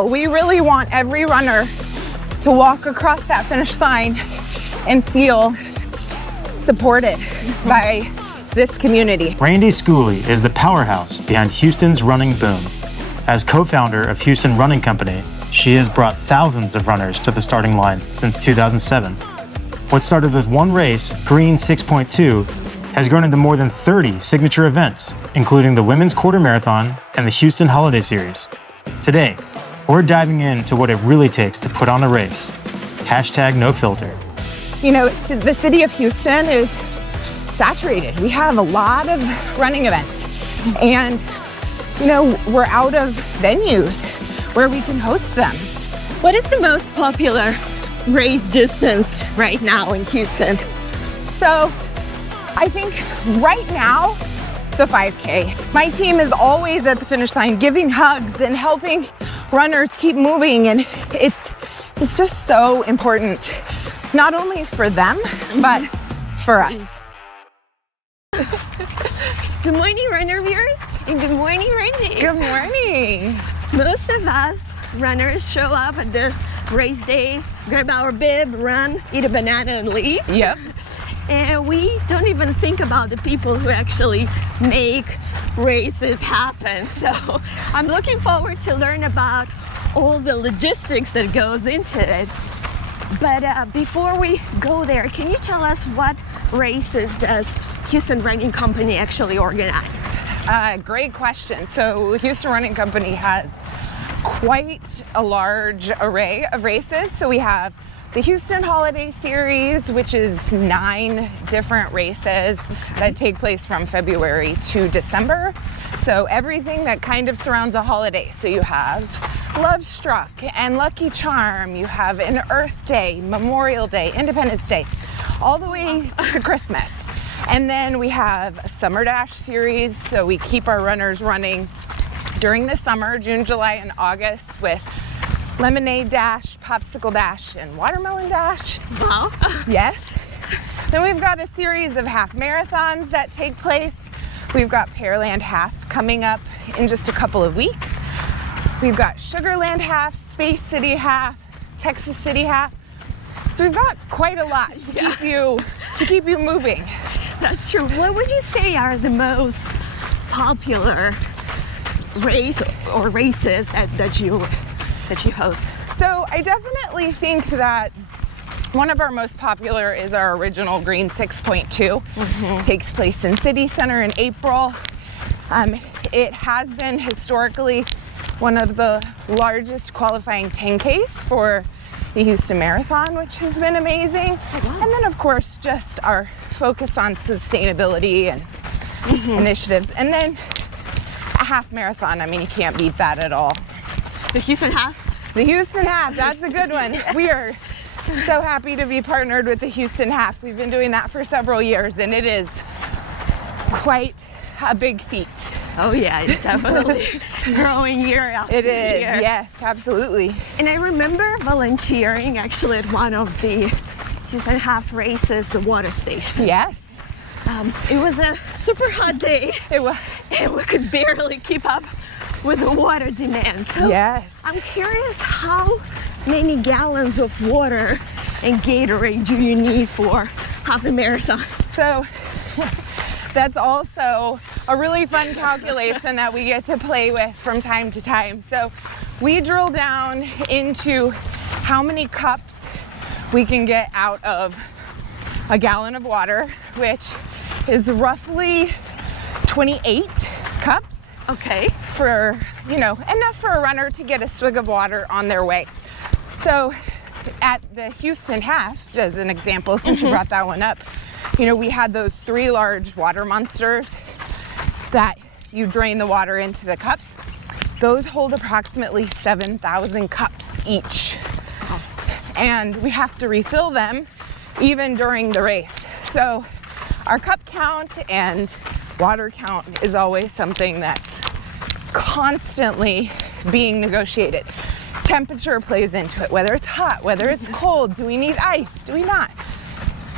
We really want every runner to walk across that finish line and feel supported by this community. Randi Schooley is the powerhouse behind Houston's running boom. As co-founder of Houston Running Company, she has brought thousands of runners to the starting line since 2007. What started with one race, Green 6.2, has grown into more than 30 signature events, including the Women's Quarter Marathon and the Houston Holiday Series. Today, we're diving into what it really takes to put on a race. #NoFilter. You know, the city of Houston is saturated. We have a lot of running events, and you know, we're out of venues where we can host them. What is the most popular race distance right now in Houston? So I think right now, the 5K. My team is always at the finish line giving hugs and helping runners keep moving, and it's just so important, not only for them, but for us. Good morning, runner viewers, and good morning, Randi. Good morning. Most of us runners show up at the race day, grab our bib, run, eat a banana, and leave. Yep. And we don't even think about the people who actually make races happen. So I'm looking forward to learn about all the logistics that goes into it. But before we go there, can you tell us what races does Houston Running Company actually organize? Great question. So Houston Running Company has quite a large array of races. So we have the Houston Holiday Series, which is 9 different races that take place from February to December. So everything that kind of surrounds a holiday. So you have Love Struck and Lucky Charm, you have an Earth Day, Memorial Day, Independence Day, all the way to Christmas. And then we have a Summer Dash series, so we keep our runners running during the summer, June, July, and August, with Lemonade Dash, Popsicle Dash, and Watermelon Dash. Wow. Yes. Then we've got a series of half marathons that take place. We've got Pearland Half coming up in just a couple of weeks. We've got Sugarland Half, Space City Half, Texas City Half. So we've got quite a lot to keep you moving. That's true. What would you say are the most popular races that you host? So I definitely think that one of our most popular is our original Green 6.2. Takes place in City Center in April. It has been historically one of the largest qualifying 10Ks for the Houston Marathon, which has been amazing. And then of course, just our focus on sustainability and initiatives. And then a half marathon, I mean, you can't beat that at all. The Houston Half? The Houston Half, that's a good one. We are so happy to be partnered with the Houston Half. We've been doing that for several years, and it is quite a big feat. Oh yeah, it's definitely growing year after year. It is, yes, absolutely. And I remember volunteering actually at one of the Houston Half races, the water station. Yes. It was a super hot day. It was. And we could barely keep up with the water demand. So yes. I'm curious, how many gallons of water and Gatorade do you need for half a marathon? So that's also a really fun calculation that we get to play with from time to time. So we drill down into how many cups we can get out of a gallon of water, which is roughly 28 cups. Okay. For, you know, enough for a runner to get a swig of water on their way. So at the Houston Half, as an example, since you brought that one up, you know, we had those 3 large water monsters that you drain the water into the cups. Those hold approximately 7,000 cups each. And we have to refill them even during the race. So our cup count and water count is always something that's constantly being negotiated. Temperature plays into it, whether it's hot, whether it's cold. Do we need ice? Do we not?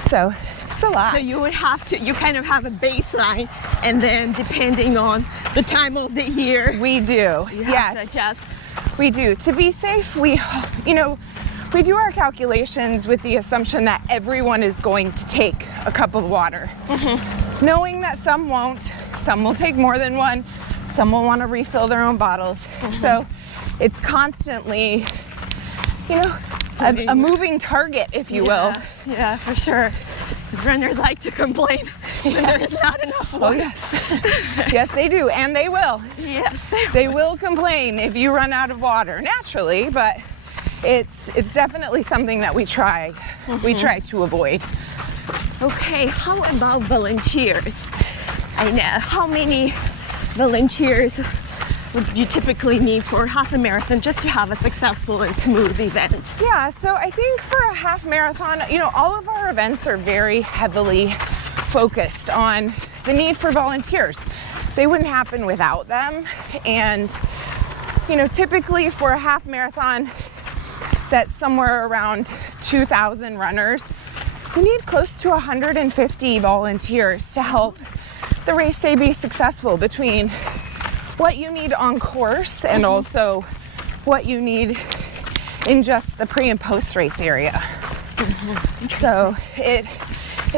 So it's a lot. So you would have to, you kind of have a baseline, and then depending on the time of the year, we do. you have to adjust. We do. To be safe, we do our calculations with the assumption that everyone is going to take a cup of water. Knowing that some won't, some will take more than one, some will want to refill their own bottles. So it's constantly, a moving target, if you will. Yeah, for sure. Because runners like to complain when there's not enough water. Oh, yes. Yes, they do, and they will. Yes, They will complain if you run out of water, naturally, but it's definitely something that we try to avoid. Okay, how about volunteers? I know. How many volunteers would you typically need for half a marathon just to have a successful and smooth event? Yeah, so I think for a half marathon, all of our events are very heavily focused on the need for volunteers. They wouldn't happen without them. And, typically for a half marathon that's somewhere around 2,000 runners, you need close to 150 volunteers to help the race day be successful, between what you need on course and also what you need in just the pre and post race area. So it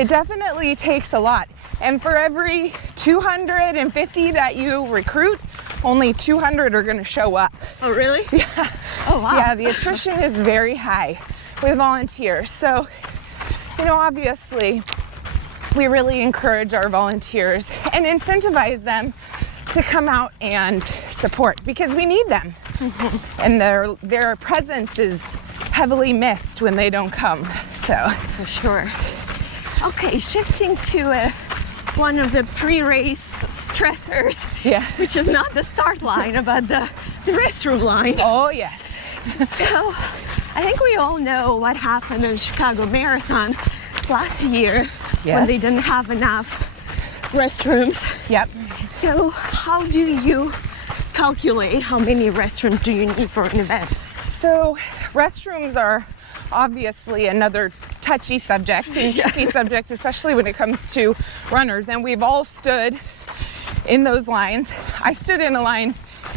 definitely takes a lot. And for every 250 that you recruit, only 200 are going to show up. Oh, really? Yeah. Oh, wow. Yeah, the attrition is very high with volunteers. So, obviously, we really encourage our volunteers and incentivize them to come out and support, because we need them. And their presence is heavily missed when they don't come. So, For sure. Okay, shifting to one of the pre-race stressors, which is not the start line, but the restroom line. oh yes. So I think we all know what happened in Chicago Marathon last year when they didn't have enough restrooms. Yep. So how do you calculate how many restrooms do you need for an event? So restrooms are obviously another touchy subject and tricky subject, especially when it comes to runners. And we've all stood in those lines. I stood in a line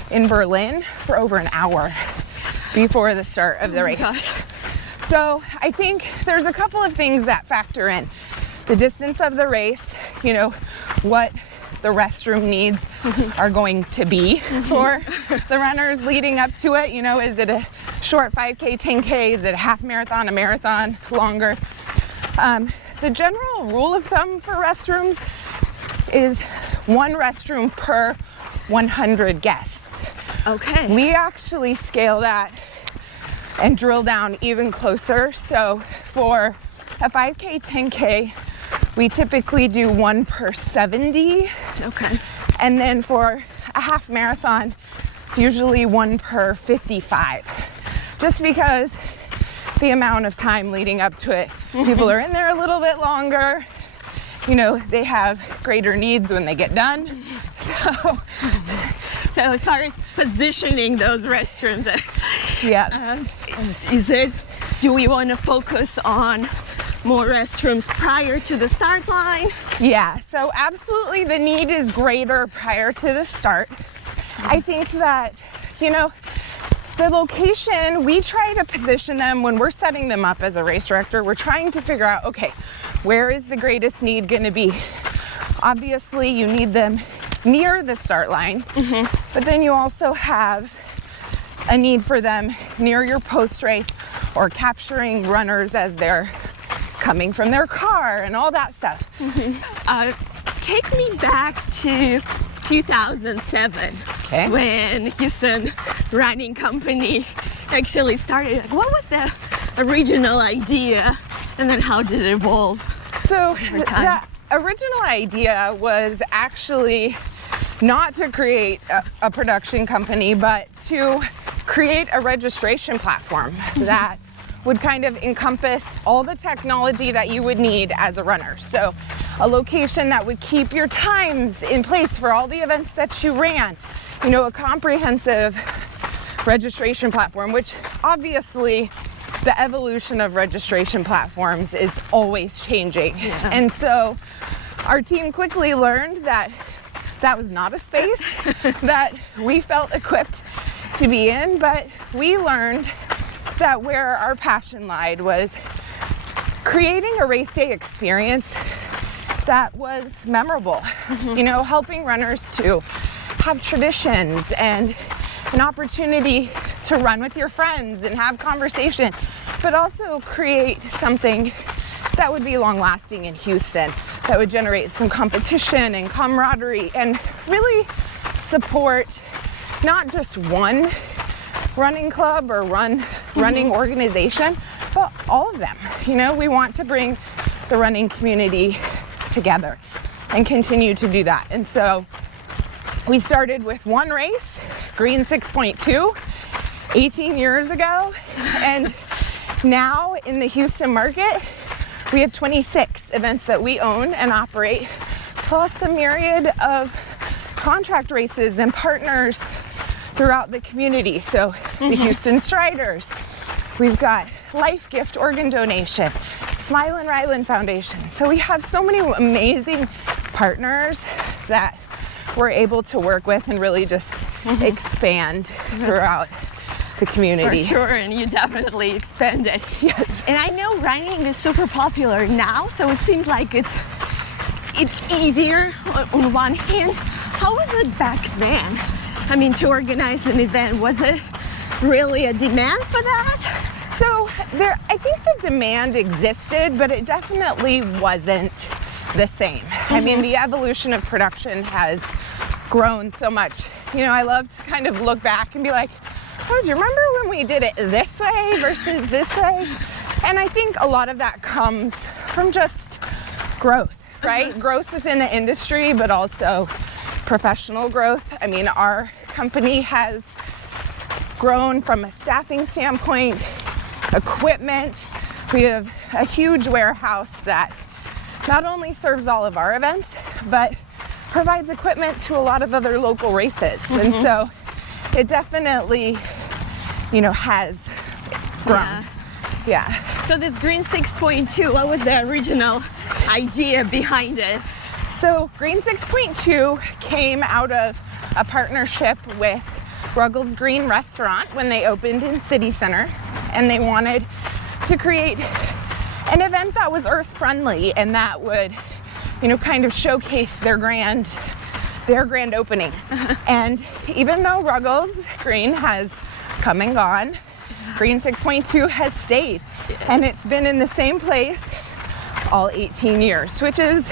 in Berlin for over an hour before the start of the race. Gosh. So I think there's a couple of things that factor in. The distance of the race, what the restroom needs are going to be for the runners leading up to it. Is it a short 5K, 10K? Is it a half marathon, a marathon, longer? The general rule of thumb for restrooms is one restroom per 100 guests. Okay. We actually scale that and drill down even closer. So for a 5K, 10K, we typically do 1 per 70. Okay. And then for a half marathon, it's usually 1 per 55. Just because the amount of time leading up to it, people are in there a little bit longer. They have greater needs when they get done. So as far as positioning those restrooms, do we want to focus on more restrooms prior to the start line? Yeah, so absolutely the need is greater prior to the start. I think that, the location, we try to position them when we're setting them up as a race director. We're trying to figure out, okay, where is the greatest need going to be? Obviously, you need them near the start line, but then you also have a need for them near your post race or capturing runners as they're coming from their car and all that stuff. Take me back to 2007 when Houston Running Company actually started. What was the original idea, and then how did it evolve? So over time? the original idea was actually not to create a production company, but to create a registration platform that would kind of encompass all the technology that you would need as a runner. So a location that would keep your times in place for all the events that you ran, a comprehensive registration platform, which obviously the evolution of registration platforms is always changing. And so our team quickly learned that that was not a space that we felt equipped to be in, but we learned that where our passion lied was creating a race day experience that was memorable. You know, helping runners to have traditions and an opportunity to run with your friends and have conversation, but also create something that would be long lasting in Houston, that would generate some competition and camaraderie and really support not just one running club or running organization, but all of them. You know, we want to bring the running community together and continue to do that. And so we started with one race, Green 6.2, 18 years ago. And now in the Houston market, we have 26 events that we own and operate, plus a myriad of contract races and partners throughout the community. So the Houston Striders, we've got Life Gift Organ Donation, Smile and Ryland Foundation. So we have so many amazing partners that we're able to work with and really just expand throughout the community. For sure, and you definitely expanded. Yes. And I know running is super popular now, so it seems like it's easier on one hand. How was it back then? I mean, to organize an event, was it really a demand for that? So I think the demand existed, but it definitely wasn't the same. I mean, the evolution of production has grown so much. You know, I love to kind of look back and be like, oh, do you remember when we did it this way versus this way? And I think a lot of that comes from just growth, right? Growth within the industry, but also professional growth. I mean, our company has grown from a staffing standpoint, equipment. We have a huge warehouse that not only serves all of our events, but provides equipment to a lot of other local races. And so it definitely, you know, has grown. Yeah. So this Green 6.2, what was the original idea behind it? So Green 6.2 came out of a partnership with Ruggles Green Restaurant when they opened in City Center, and they wanted to create an event that was earth friendly and that would, you know, kind of showcase their grand opening. And even though Ruggles Green has come and gone, Green 6.2 has stayed, and it's been in the same place all 18 years, which is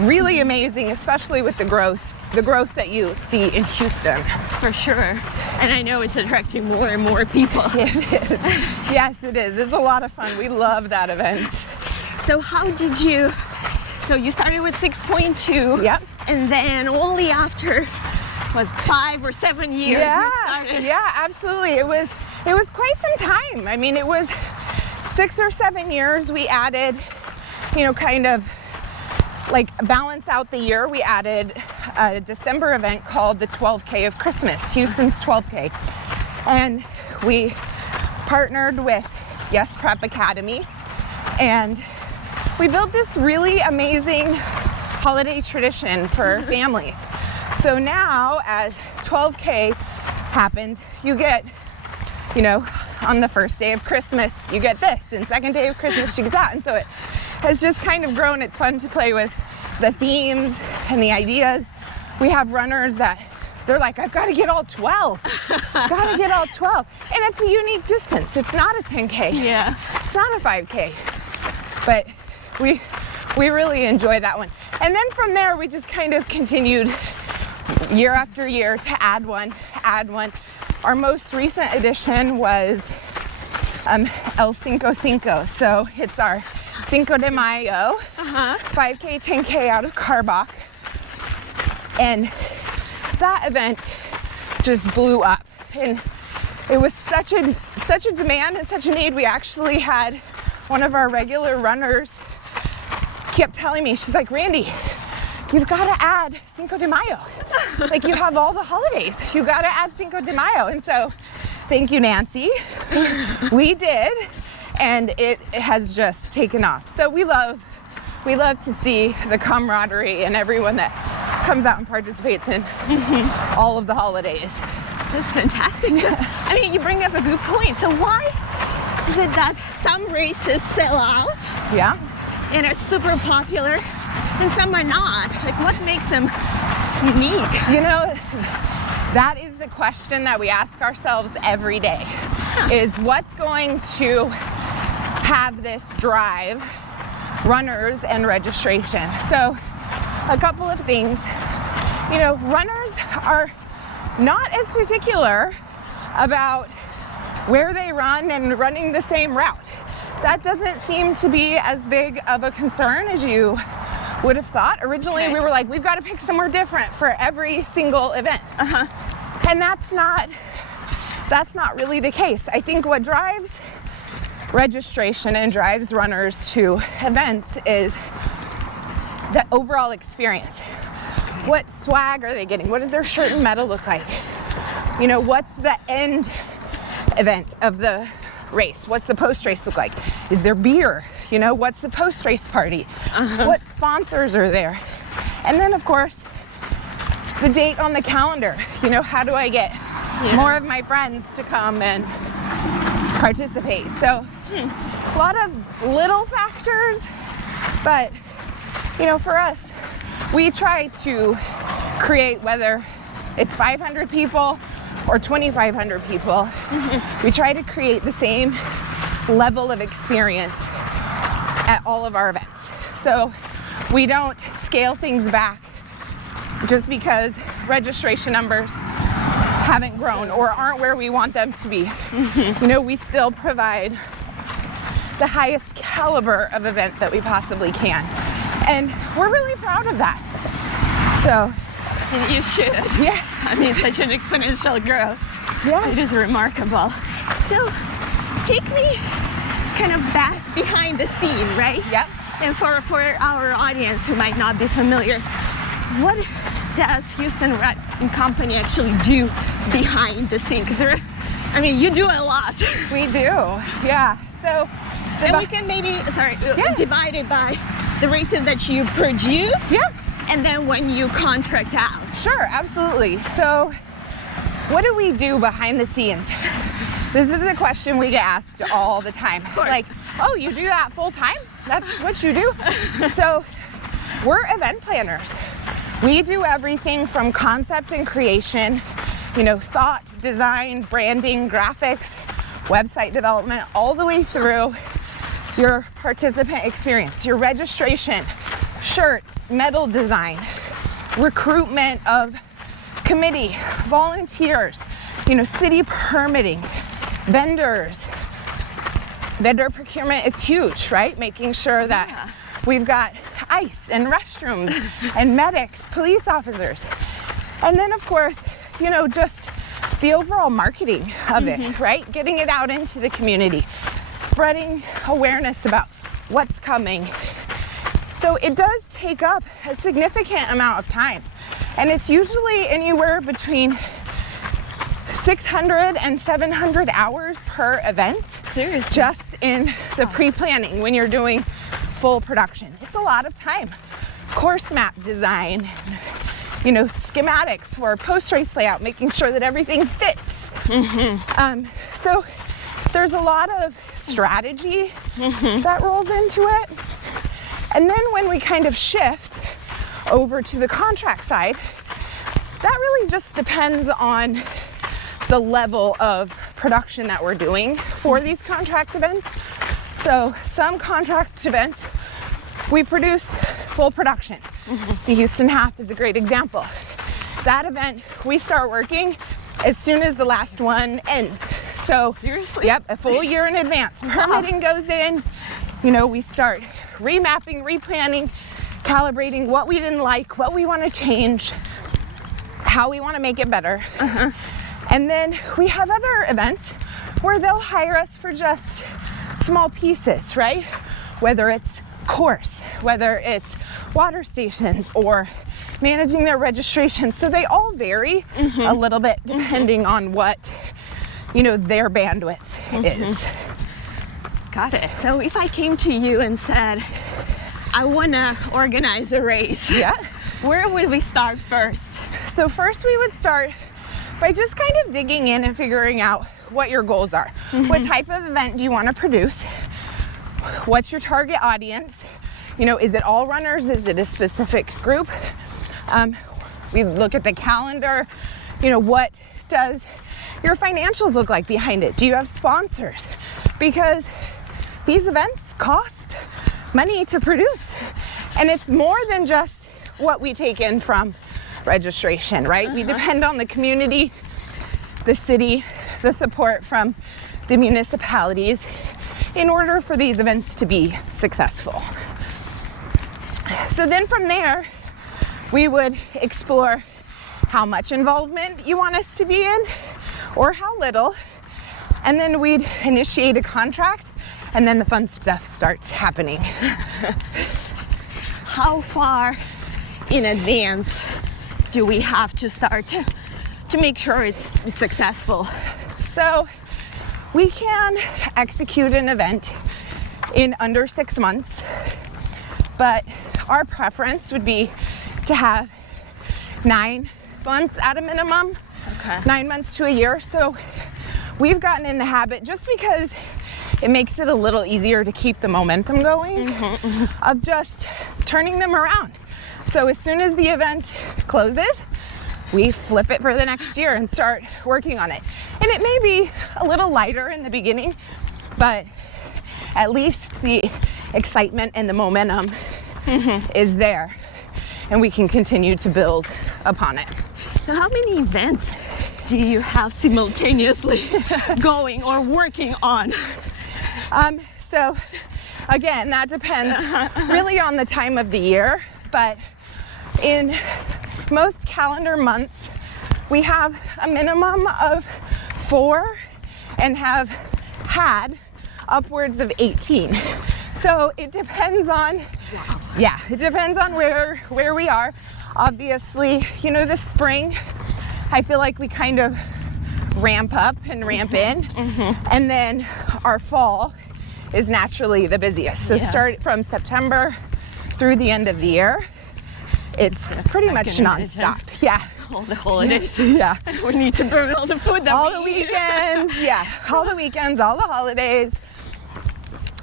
really amazing, especially with the growth that you see in Houston. For sure. And I know it's attracting more and more people. It is. Yes, it is. It's a lot of fun. We love that event. So you started with 6.2. Yep. And then only after was 5 or 7 years you started. Yeah, absolutely. It was quite some time. I mean, it was 6 or 7 years. We added, you know, kind of like balance out the year. We added a December event called the 12K of Christmas, Houston's 12K. And we partnered with Yes Prep Academy, and we built this really amazing holiday tradition for families. So now as 12K happens, you get, you know, on the first day of Christmas, you get this, and second day of Christmas, you get that. And so it has just kind of grown. It's fun to play with the themes and the ideas. We have runners that they're like, I've got to get all 12. Got to get all 12. And it's a unique distance. It's not a 10K. Yeah. It's not a 5K. But we really enjoy that one. And then from there, we just kind of continued year after year to add one. Our most recent addition was El Cinco Cinco. So it's our Cinco de Mayo, 5K, 10K out of Carbach. And that event just blew up. And it was such a demand and such a need. We actually had one of our regular runners kept telling me, she's like, Randi, you've got to add Cinco de Mayo. Like, you have all the holidays. You got to add Cinco de Mayo. And so, thank you, Nancy. We did, and it has just taken off. So we love to see the camaraderie and everyone that comes out and participates in all of the holidays. That's fantastic. I mean, you bring up a good point. So why is it that some races sell out Yeah. and are super popular and some are not? Like, what makes them unique? You know, that is the question that we ask ourselves every day, is what's going to have this drive runners and registration? So a couple of things. You know, runners are not as particular about where they run and running the same route. That doesn't seem to be as big of a concern as you would have thought. Originally, we were like, we've got to pick somewhere different for every single event. And that's not really the case. I think what drives registration and drives runners to events is the overall experience. What swag are they getting? What does their shirt and medal look like? You know, what's the end event of the race? What's the post-race look like? Is there beer? You know, what's the post-race party? What sponsors are there? And then, of course, the date on the calendar. You know, how do I get more of my friends to come and participate? So a lot of little factors, but, you know, for us, we try to create, whether it's 500 people or 2,500 people, we try to create the same level of experience at all of our events. So we don't scale things back just because registration numbers haven't grown or aren't where we want them to be. You know, we still provide the highest caliber of event that we possibly can. And we're really proud of that. So, And you should. yeah. I mean, such an exponential growth. Yeah. It is remarkable. So, take me kind of back behind the scene, right? Yep. And for our audience who might not be familiar, what does Houston Running Company actually do behind the scene? Because you do a lot. We do, yeah. So, And we can maybe, divide it by the races that you produce. Yeah. And then when you contract out. Sure, absolutely. So, what do we do behind the scenes? This is a question we get asked all the time. Like, oh, you do that full time? That's what you do? So, we're event planners. We do everything from concept and creation, you know, thought, design, branding, graphics, website development, all the way through your participant experience, your registration, shirt, medal design, recruitment of committee, volunteers, you know, city permitting, vendors. Vendor procurement is huge, right? Making sure that we've got ice and restrooms and medics, police officers. And then, of course, you know, just the overall marketing of it, right? Getting it out into the community, spreading awareness about what's coming. So it does take up a significant amount of time. And it's usually anywhere between 600 and 700 hours per event. Seriously? Just in the pre-planning when you're doing full production. It's a lot of time. Course map design, you know, schematics for post-race layout, making sure that everything fits. So there's a lot of strategy that rolls into it. And then when we kind of shift over to the contract side, that really just depends on the level of production that we're doing for these contract events. So some contract events, we produce full production. The Houston Half is a great example. That event, we start working as soon as the last one ends. So, seriously? Yep, a full year in advance. Permitting goes in, you know, we start remapping, replanning, calibrating what we didn't like, what we want to change, how we want to make it better. And then we have other events where they'll hire us for just small pieces, right? Whether it's course, whether it's water stations or managing their registration. So they all vary a little bit depending on what, you know, their bandwidth is. Got it. So if I came to you and said, I want to organize a race, Yeah. where would we start first? So first we would start by just kind of digging in and figuring out what your goals are. What type of event do you want to produce? What's your target audience? You know, is it all runners? Is it a specific group? We look at the calendar. You know, what does your financials look like behind it? Do you have sponsors? Because these events cost money to produce. And it's more than just what we take in from registration, right? We depend on the community, the city, the support from the municipalities in order for these events to be successful. So then from there, we would explore how much involvement you want us to be in or how little. And then we'd initiate a contract, and then the fun stuff starts happening. How far in advance do we have to start to make sure it's successful? So we can execute an event in under 6 months, but our preference would be to have 9 months at a minimum, 9 months to a year. So we've gotten in the habit, just because it makes it a little easier to keep the momentum going, of just turning them around. So as soon as the event closes, we flip it for the next year and start working on it. And it may be a little lighter in the beginning, but at least the excitement and the momentum is there, and we can continue to build upon it. Now, how many events do you have simultaneously going or working on? So again, that depends really on the time of the year, but in most calendar months, we have a minimum of 4 and have had upwards of 18. So it depends on, it depends on where we are. Obviously, you know, this spring, I feel like we kind of ramp up and ramp in, and then our fall is naturally the busiest. So start from September through the end of the year, it's pretty much nonstop. Yeah. All the holidays. Yeah. We need to burn all the food that all we the eat. weekends. Yeah. All the weekends, all the holidays,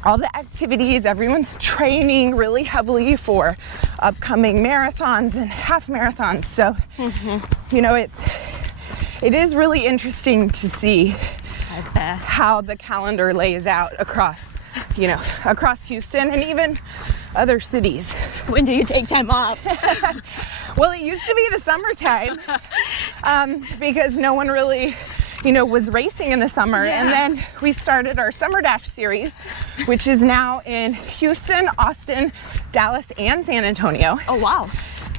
all the activities. Everyone's training really heavily for upcoming marathons and half marathons. So, you know, it is really interesting to see how the calendar lays out across, you know, across Houston and even other cities. When do you take time off? Well, it used to be the summertime because no one really, you know, was racing in the summer. Yeah. And then we started our Summer Dash series, which is now in Houston, Austin, Dallas, and San Antonio. Oh, wow.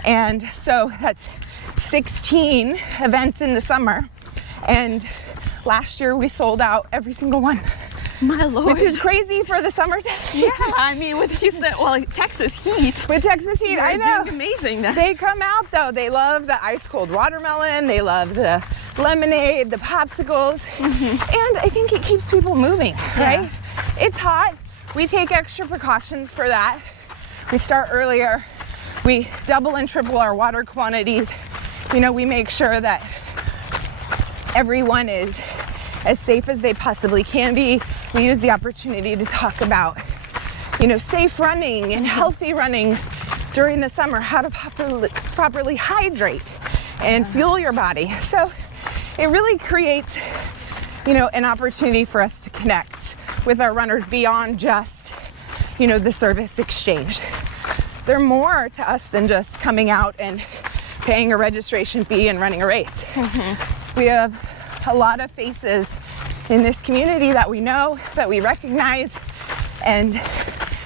And so that's 16 events in the summer. And last year we sold out every single one. My Lord. Which is crazy for the summertime. Yeah, I mean, with Houston, well, Texas heat. With Texas heat, I know. Doing amazing. They come out though. They love the ice cold watermelon. They love the lemonade, the popsicles. And I think it keeps people moving, right? It's hot. We take extra precautions for that. We start earlier. We double and triple our water quantities. You know, we make sure that everyone is as safe as they possibly can be. We use the opportunity to talk about, you know, safe running and healthy running during the summer, how to properly hydrate and fuel your body. So it really creates, you know, an opportunity for us to connect with our runners beyond just, you know, the service exchange. They're more to us than just coming out and paying a registration fee and running a race. We have a lot of faces in this community that we know, that we recognize, and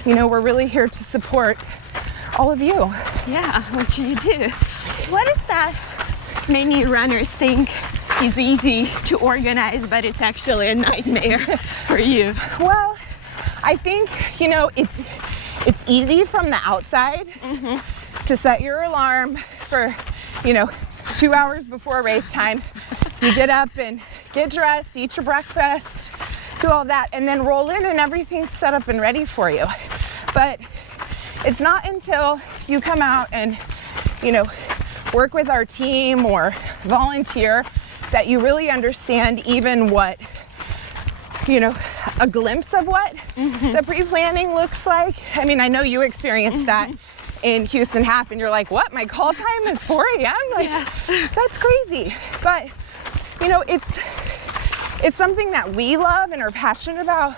you know, we're really here to support all of you. Yeah, which you do. What is that many runners think is easy to organize, but it's actually a nightmare for you? Well, I think, you know, it's easy from the outside to set your alarm for, you know, 2 hours before race time. You get up and get dressed, eat your breakfast, do all that, and then roll in and everything's set up and ready for you. But it's not until you come out and, you know, work with our team or volunteer that you really understand even what, a glimpse of what the pre-planning looks like. I mean, I know you experienced that in Houston Half, and you're like, what, my call time is 4 a.m.? Like, Yes. That's crazy. But, it's something that we love and are passionate about.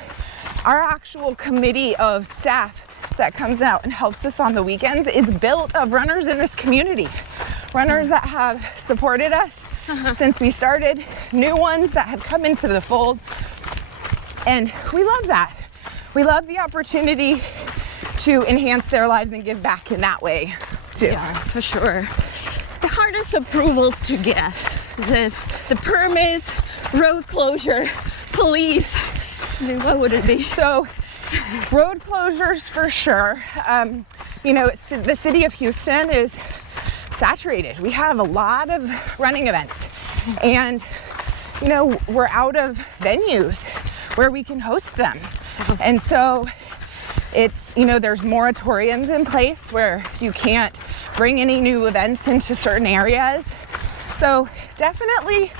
Our actual committee of staff that comes out and helps us on the weekends is built of runners in this community. Runners that have supported us since we started, new ones that have come into the fold. And we love that. We love the opportunity to enhance their lives and give back in that way too. Yeah, for sure. The hardest approvals to get, the permits, road closure, police. I mean, what would it be? So, road closures for sure. The city of Houston is saturated. We have a lot of running events, and we're out of venues where we can host them. And so it's, there's moratoriums in place where you can't bring any new events into certain areas. So definitely,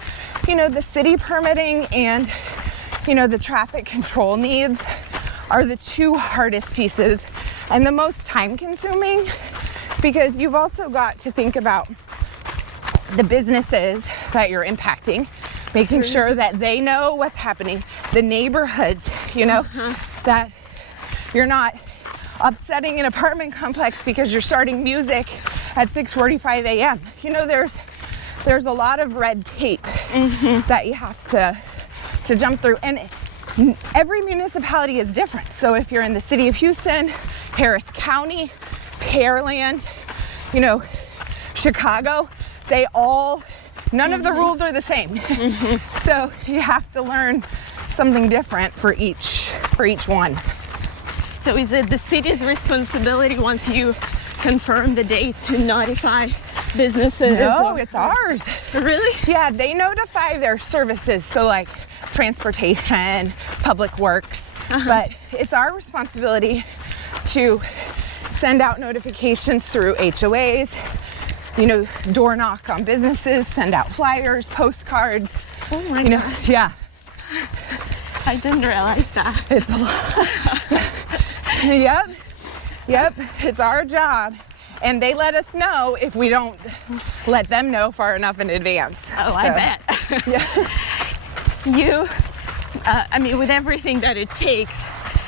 the city permitting and, the traffic control needs are the two hardest pieces and the most time consuming, because you've also got to think about the businesses that you're impacting, making sure that they know what's happening, the neighborhoods, that you're not upsetting an apartment complex because you're starting music at 6:45 a.m. There's a lot of red tape that you have to jump through, and every municipality is different. So if you're in the city of Houston, Harris County, Pearland, Chicago, none of the rules are the same. So you have to learn something different for each one. So is it the city's responsibility once you confirm the days to notify businesses? No, it's ours. Really? Yeah, they notify their services, so like transportation, public works, but it's our responsibility to send out notifications through HOAs, door knock on businesses, send out flyers, postcards. Oh my gosh. Yeah. I didn't realize that. It's a lot. Yep, it's our job. And they let us know if we don't let them know far enough in advance. Oh, I bet. Yeah. With everything that it takes.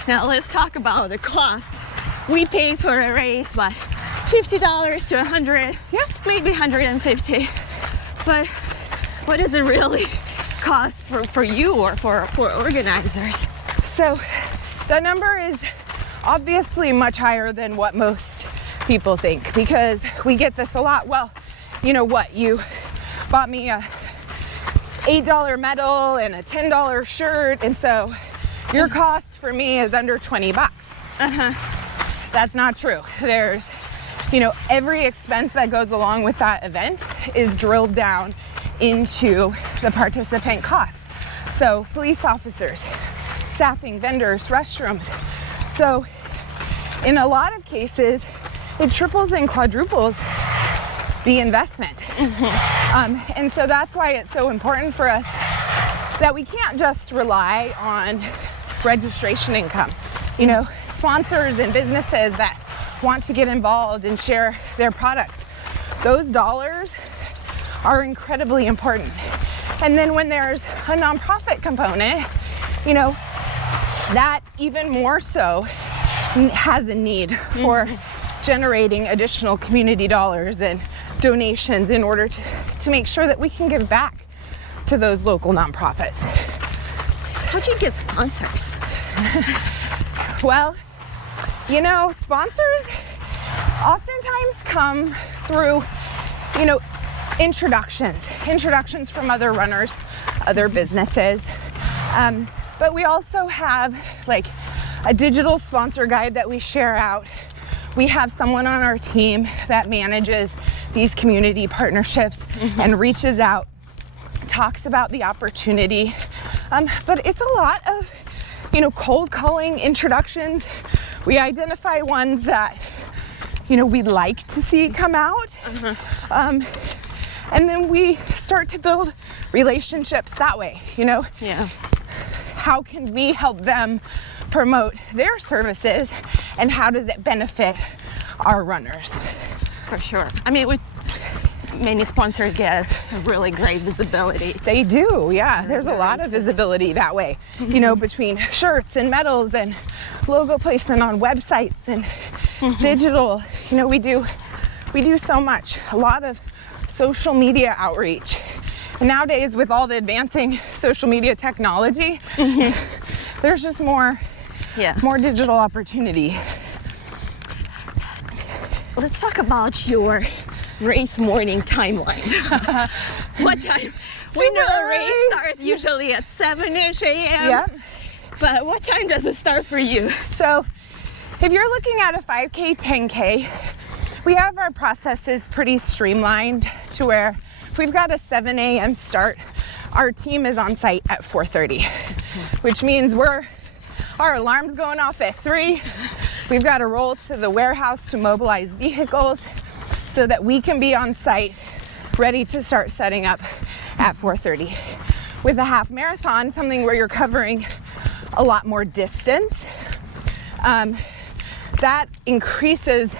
Now let's talk about the cost. We pay for a race, what, $50 to $100? Yeah. Maybe $150. But what does it really cost for you or for organizers? So the number is obviously much higher than what most people think, because we get this a lot. Well, you bought me a $8 medal and a $10 shirt, and so your cost for me is under $20. That's not true. There's, every expense that goes along with that event is drilled down into the participant cost. So police officers, staffing, vendors, restrooms. So in a lot of cases, it triples and quadruples the investment. And so that's why it's so important for us that we can't just rely on registration income. Sponsors and businesses that want to get involved and share their products, those dollars are incredibly important. And then when there's a nonprofit component, that even more so has a need for generating additional community dollars and donations in order to make sure that we can give back to those local nonprofits. How do you get sponsors? Well, sponsors oftentimes come through, introductions from other runners, other businesses. But we also have like a digital sponsor guide that we share out. We have someone on our team that manages these community partnerships and reaches out, talks about the opportunity. But it's a lot of, cold calling, introductions. We identify ones that, we'd like to see come out. And then we start to build relationships that way, you know? Yeah. How can we help them promote their services, and how does it benefit our runners? For sure. I mean, many sponsors get really great visibility. They do, yeah. There's a lot of visibility that way, you know, between shirts and medals and logo placement on websites and digital. You know, we do so much, a lot of social media outreach. And nowadays, with all the advancing social media technology, there's just more digital opportunity. Let's talk about your race morning timeline. What time? We know a race starts usually at 7-ish a.m. Yeah. But what time does it start for you? So if you're looking at a 5K, 10K, we have our processes pretty streamlined to where if we've got a 7 a.m. start, our team is on site at 4:30, which means our alarm's going off at 3. We've got to roll to the warehouse to mobilize vehicles so that we can be on site ready to start setting up at 4:30. With a half marathon, something where you're covering a lot more distance, that increases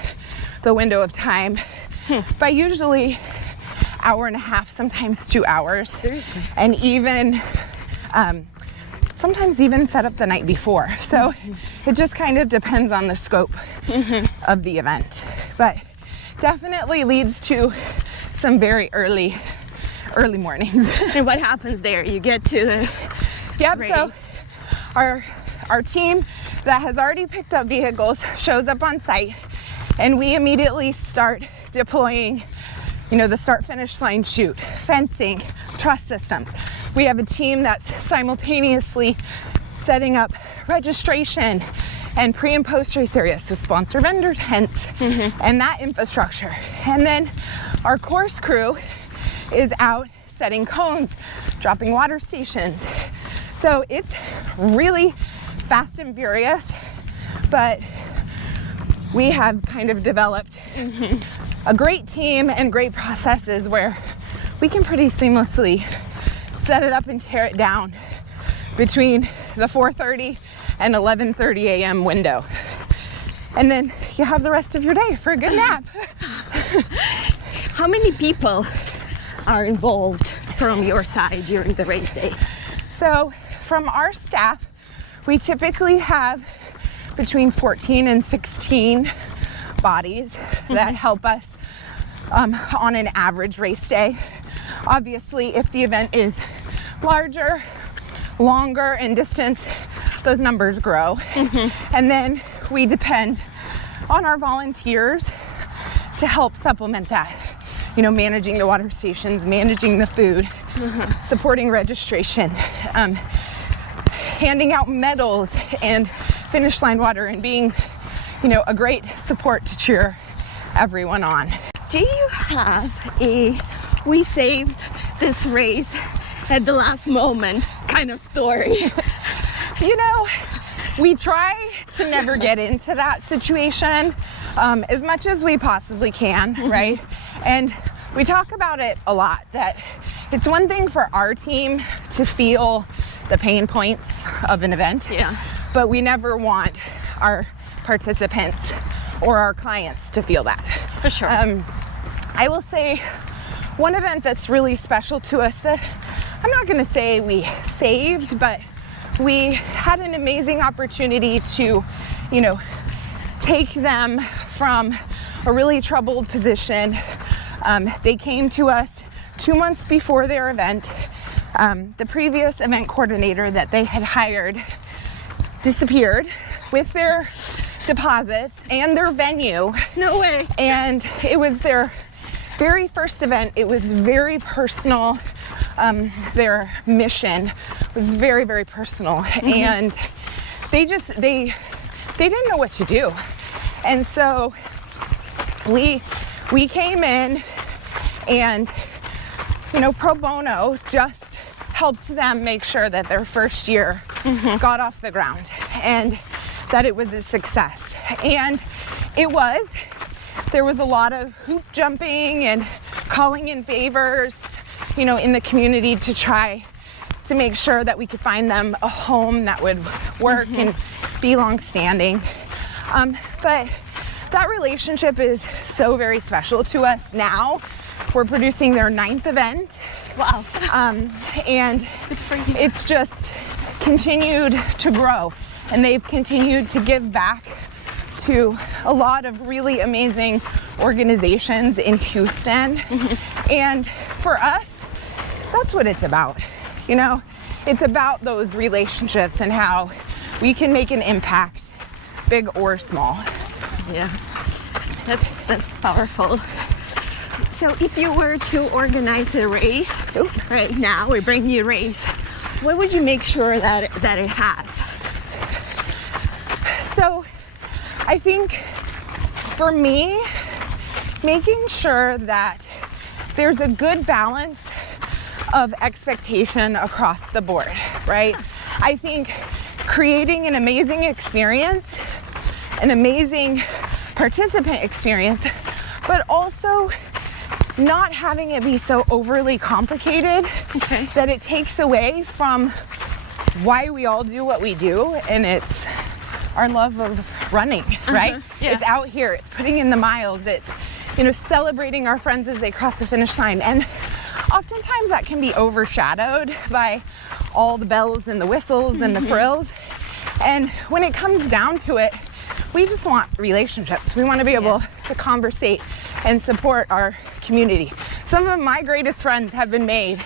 the window of time by usually hour and a half, sometimes 2 hours. Seriously? And even sometimes even set up the night before. So it just kind of depends on the scope of the event. But definitely leads to some very early mornings. And what happens there? You get to the race. So our team that has already picked up vehicles shows up on site, and we immediately start deploying, you know, the start finish line chute, fencing, truss systems. We have a team that's simultaneously setting up registration and pre and post race areas, so sponsor vendor tents and that infrastructure. And then our course crew is out setting cones, dropping water stations. So it's really fast and furious, but we have kind of developed a great team and great processes where we can pretty seamlessly set it up and tear it down between the 4:30 and 11:30 a.m. window. And then you have the rest of your day for a good nap. How many people are involved from your side during the race day? So from our staff, we typically have between 14 and 16 bodies that help us on an average race day. Obviously, if the event is larger, longer in distance, those numbers grow. And then we depend on our volunteers to help supplement that. You know, managing the water stations, managing the food, supporting registration, handing out medals and finish line water, and being, you know, a great support to cheer everyone on. Do you have a we saved this race at the last moment kind of story? You know, we try to never get into that situation as much as we possibly can, right? And we talk about it a lot, that it's one thing for our team to feel the pain points of an event, but we never want our participants or our clients to feel that. For sure. I will say one event that's really special to us that I'm not going to say we saved, but we had an amazing opportunity to, you know, take them from a really troubled position. They came to us 2 months before their event. The previous event coordinator that they had hired disappeared with their deposits and their venue. No way. And it was their very first event. It was very personal. Their mission was very, very personal. And they didn't know what to do. And so we came in and, you know, pro bono just helped them make sure that their first year got off the ground and that it was a success. And it was. There was a lot of hoop jumping and calling in favors, you know, in the community to try to make sure that we could find them a home that would work and be long-standing. But that relationship is so very special to us now. We're producing their 9th event. Wow. And it's just continued to grow, and they've continued to give back to a lot of really amazing organizations in Houston. And for us, that's what it's about. You know, it's about those relationships and how we can make an impact, big or small. Yeah, that's powerful. So if you were to organize a race right now, we bring you a race, what would you make sure that it has? So I think for me, making sure that there's a good balance of expectation across the board, right? I think creating an amazing experience, an amazing participant experience, but also not having it be so overly complicated that it takes away from why we all do what we do, and it's our love of running, right? It's out here, it's putting in the miles, it's, you know, celebrating our friends as they cross the finish line. And oftentimes that can be overshadowed by all the bells and the whistles and the frills. And when it comes down to it, we just want relationships. We want to be able to conversate and support our community. Some of my greatest friends have been made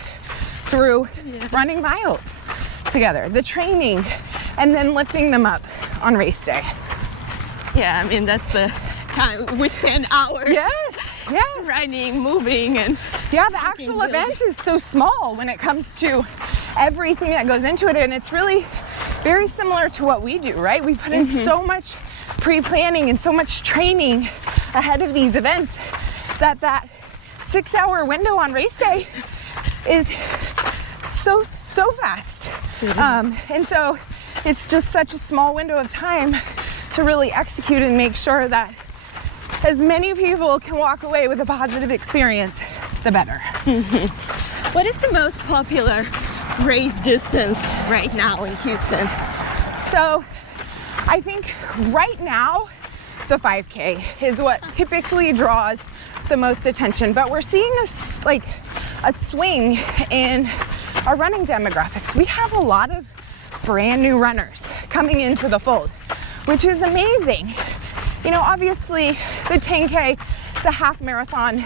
through running miles together, the training, and then lifting them up on race day. Yeah, I mean, that's the time we spend hours running, moving, and the actual event is so small when it comes to everything that goes into it, and it's really very similar to what we do, right? We put in so much pre-planning and so much training ahead of these events that 6-hour window on race day is so fast. And so it's just such a small window of time to really execute and make sure that as many people can walk away with a positive experience, the better. What is the most popular race distance right now in Houston? So I think right now the 5K is what typically draws the most attention, but we're seeing a swing in our running demographics. We have a lot of brand new runners coming into the fold, which is amazing. You know, obviously the 10K, the half marathon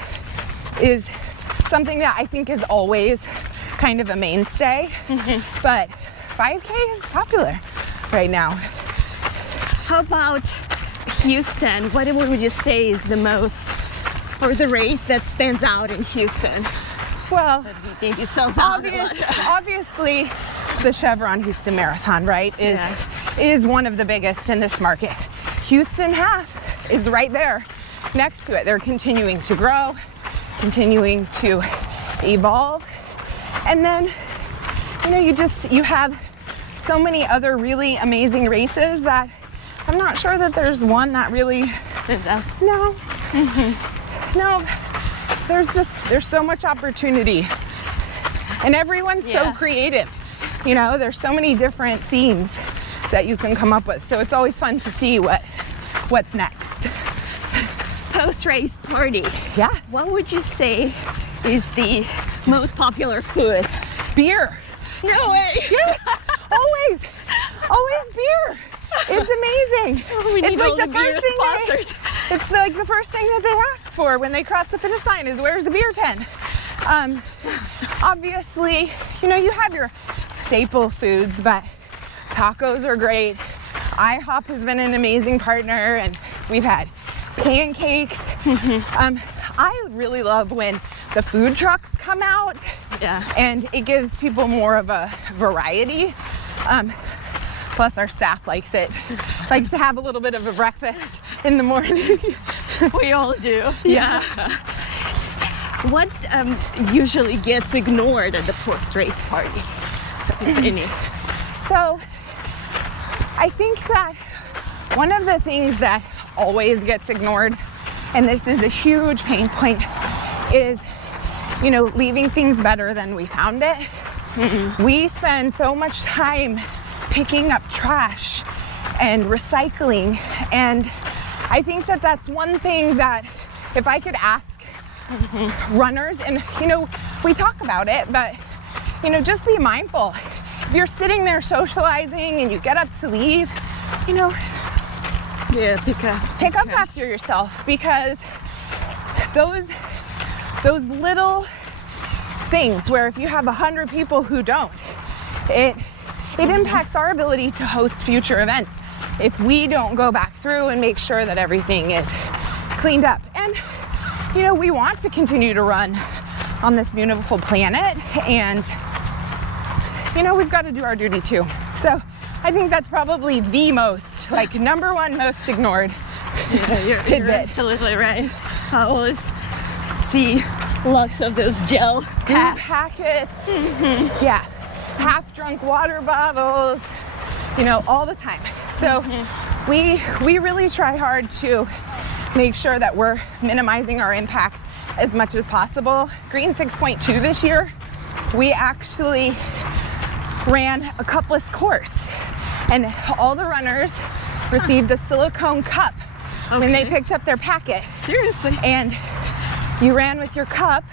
is something that I think is always kind of a mainstay, but 5K is popular right now. How about Houston? What would you say is the most, or the race that stands out in Houston? Well, maybe sells out obviously the Chevron Houston Marathon, right, is one of the biggest in this market. Houston Half is right there next to it. They're continuing to grow, continuing to evolve. And then, you know, you have so many other really amazing races that I'm not sure that there's one that really stands out. No. No. There's so much opportunity. And everyone's so creative. You know, there's so many different themes that you can come up with. So it's always fun to see what's next. Post-race party. Yeah. What would you say is the most popular food? Beer. No way. Yes. Always beer. It's amazing. We need it's all the beer sponsors. It's like the first thing that they ask for when they cross the finish line is, where's the beer tent? Obviously, you know, you have your staple foods, but tacos are great. IHOP has been an amazing partner, and we've had pancakes. I really love when the food trucks come out, and it gives people more of a variety. Plus our staff likes it. Likes to have a little bit of a breakfast in the morning. We all do. Yeah. What usually gets ignored at the post-race party, if any? So I think that one of the things that always gets ignored, and this is a huge pain point, is leaving things better than we found it. We spend so much time picking up trash and recycling, and I think that that's one thing that if I could ask runners, and we talk about it, but just be mindful. If you're sitting there socializing and you get up to leave, pick up after yourself, because those little things where if you have 100 people who don't, it impacts our ability to host future events if we don't go back through and make sure that everything is cleaned up. And we want to continue to run on this beautiful planet, and we've got to do our duty too. So I think that's probably the most, number one most ignored tidbit. You're absolutely right. I always see lots of those gel packets, yeah, half-drunk water bottles, all the time. So we really try hard to make sure that we're minimizing our impact as much as possible. Green 6.2 this year, we actually ran a cupless course, and all the runners received a silicone cup when they picked up their packet. Seriously? And you ran with your cup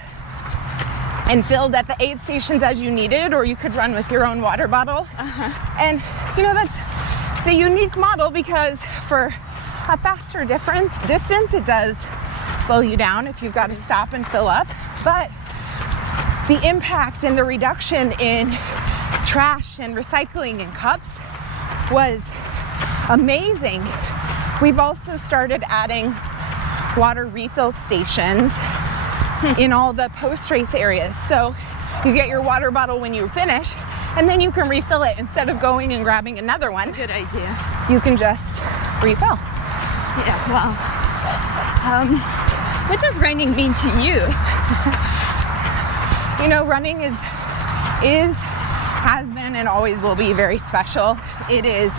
and filled at the aid stations as you needed, or you could run with your own water bottle. And it's a unique model because for a faster distance, it does slow you down if you've got to stop and fill up. But the impact and the reduction in trash and recycling in cups was amazing. We've also started adding water refill stations in all the post-race areas. So you get your water bottle when you finish, and then you can refill it instead of going and grabbing another one. Good idea. You can just refill. Yeah, wow. What does running mean to you? Running has been and always will be very special. It is,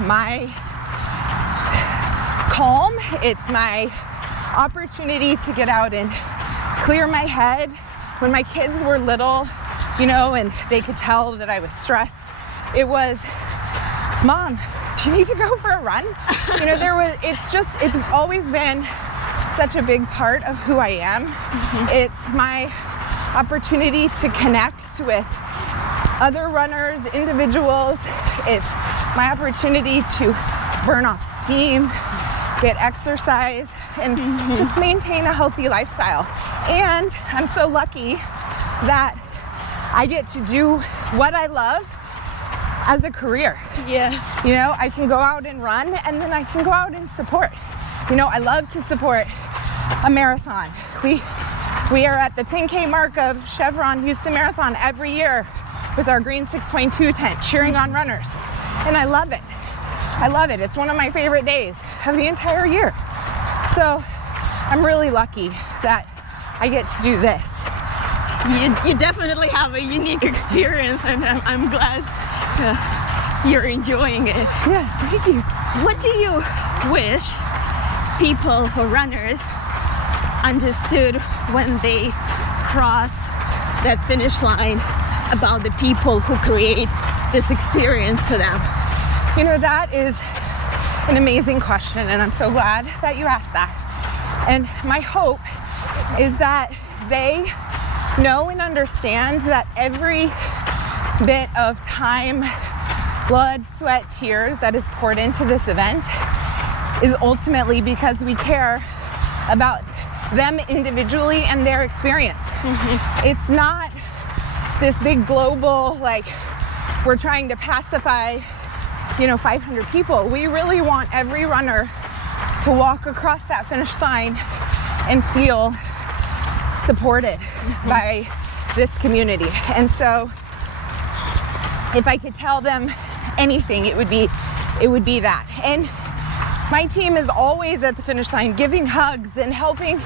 my calm. It's my opportunity to get out and clear my head. When my kids were little, and they could tell that I was stressed, it was, Mom, do you need to go for a run? It's always been such a big part of who I am. It's my opportunity to connect with other runners, individuals. It's my opportunity to burn off steam, get exercise, and just maintain a healthy lifestyle. And I'm so lucky that I get to do what I love as a career. Yes. I can go out and run, and then I can go out and support. I love to support a marathon. We are at the 10K mark of Chevron Houston Marathon every year with our Green 6.2 tent, cheering on runners. And I love it. I love it. It's one of my favorite days of the entire year. So I'm really lucky that I get to do this. You definitely have a unique experience, and I'm glad you're enjoying it. Yes, thank you. What do you wish people or runners understood when they cross that finish line about the people who create this experience for them? That is an amazing question, and I'm so glad that you asked that. And my hope is that they know and understand that every bit of time, blood, sweat, tears that is poured into this event is ultimately because we care about them individually and their experience. It's not this big global, we're trying to pacify 500 people. We really want every runner to walk across that finish line and feel supported by this community. And so if I could tell them anything, it would be that. And my team is always at the finish line giving hugs and helping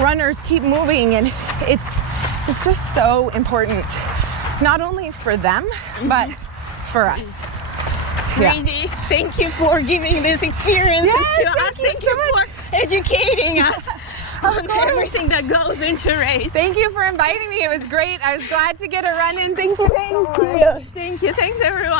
runners keep moving, and it's just so important, not only for them but for us. Randi, thank you for giving this experience to us. Thank you for educating us on everything that goes into a race. Thank you for inviting me. It was great. I was glad to get a run in. Thank you. Thank you. Thanks, everyone.